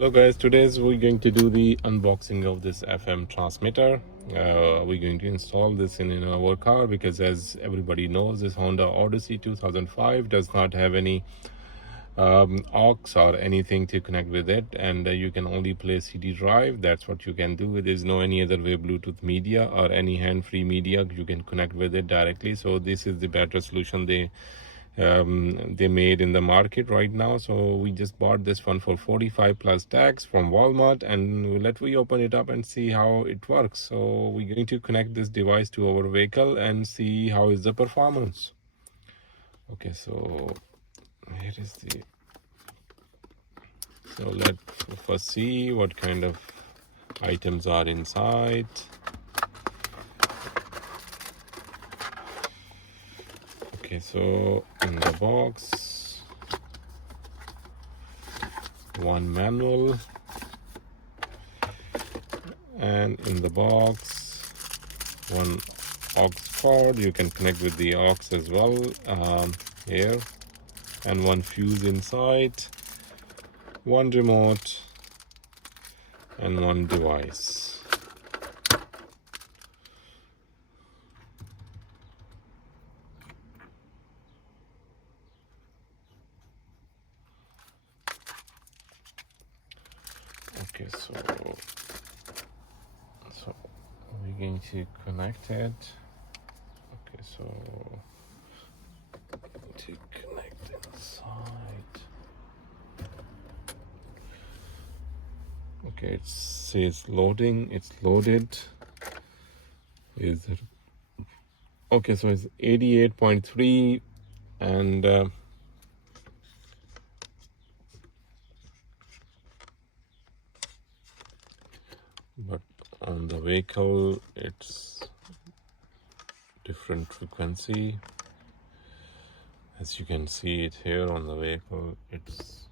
Hello guys, today we're going to do the unboxing of this FM transmitter. We're going to install this in our car because, as everybody knows, this Honda Odyssey 2005 does not have any aux or anything to connect with it, and you can only play CD drive. That's what you can do. There is no any other way Bluetooth media or any hand-free media you can connect with it directly. So this is the better solution they made in the market right now. So we just bought this one for 45 plus tax from Walmart, and let me open it up and see how it works. So we're going to connect this device to our vehicle and see how is the performance. Okay, so here is the, so let's first see what kind of items are inside. Okay, so in the box, one manual, and in the box, one aux cord. You can connect with the aux as well here, and one fuse inside, one remote, and one device. Okay, so we're going to connect it. Okay, so to connect inside. Okay, it says loading. It's loaded. Is it okay? So it's 88.3 and but on the vehicle it's different frequency. As you can see it here on the vehicle, it's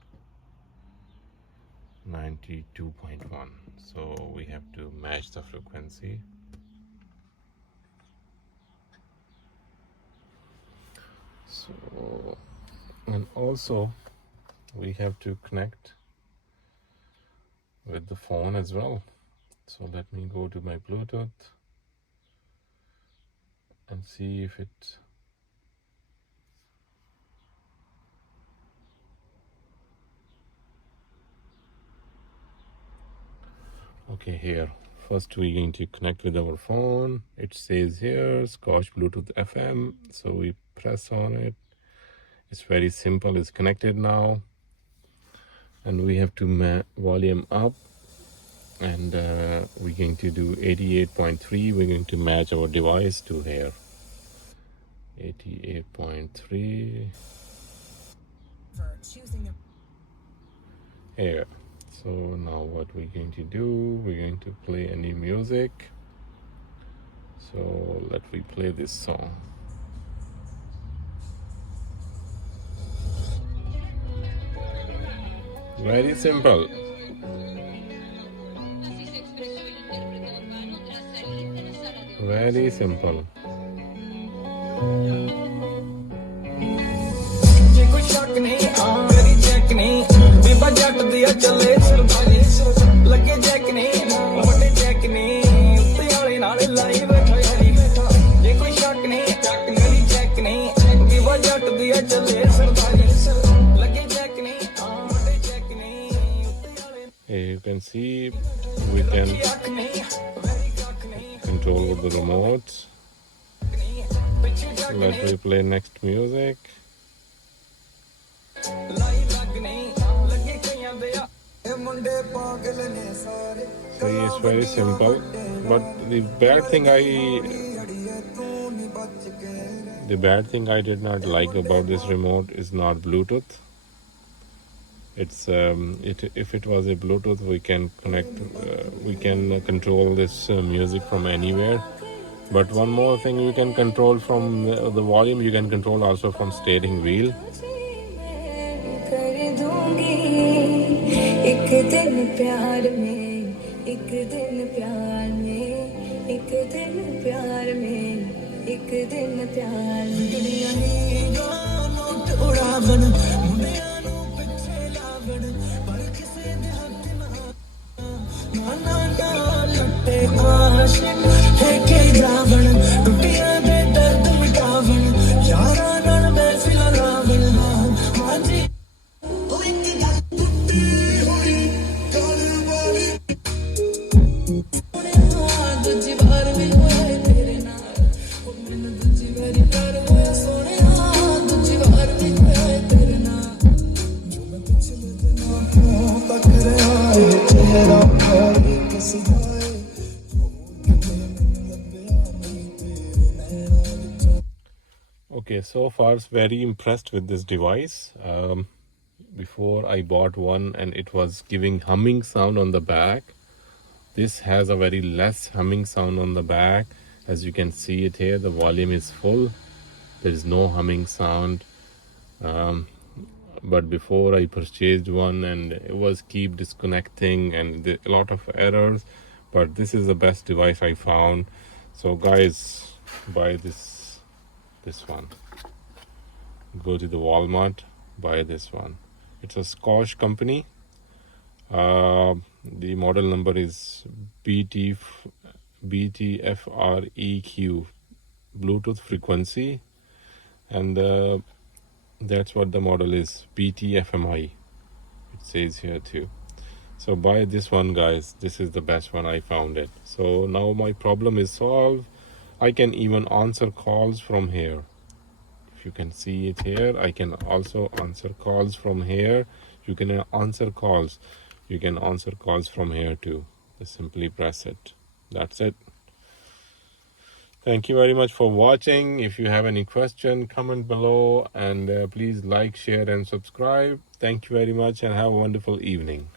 92.1, so we have to match the frequency. So, and also we have to connect with the phone as well. So let me go to my Bluetooth and see if it okay. Here first we're going to connect with our phone. It says here Scotch Bluetooth FM, so we press on it. It's very simple. It's connected now, and we have to volume up, and we're going to do 88.3. We're going to match our device to here. 88.3 here. So now what we're going to do, we're going to play any music. So let me play this song. Very simple. Very simple. You can see we can control with the remote. Let me play next music. See, it's very simple, but the bad thing I did not like about this remote is not Bluetooth. It's if it was a Bluetooth, we can connect, we can control this music from anywhere. But one more thing, you can control from the volume. You can control also from steering wheel. Okay, so far very impressed with this device. Before I bought one and it was giving humming sound on the back. This has a very less humming sound on the back. As you can see it here, the volume is full. There is no humming sound. But before I purchased one and it was keep disconnecting and a lot of errors. But this is the best device I found. So guys, buy this one. Go to the Walmart, buy this one. It's a Scotch company. The model number is BTFREQ, Bluetooth frequency, and that's what the model is, BTFMI. It says here too. So buy this one, guys. This is the best one, I found it. So now my problem is solved. I can even answer calls from here. If you can see it here, I can also answer calls from here. You can answer calls. You can answer calls from here too. Just simply press it. That's it. Thank you very much for watching. If you have any question, comment below, and please like, share and subscribe. Thank you very much and have a wonderful evening.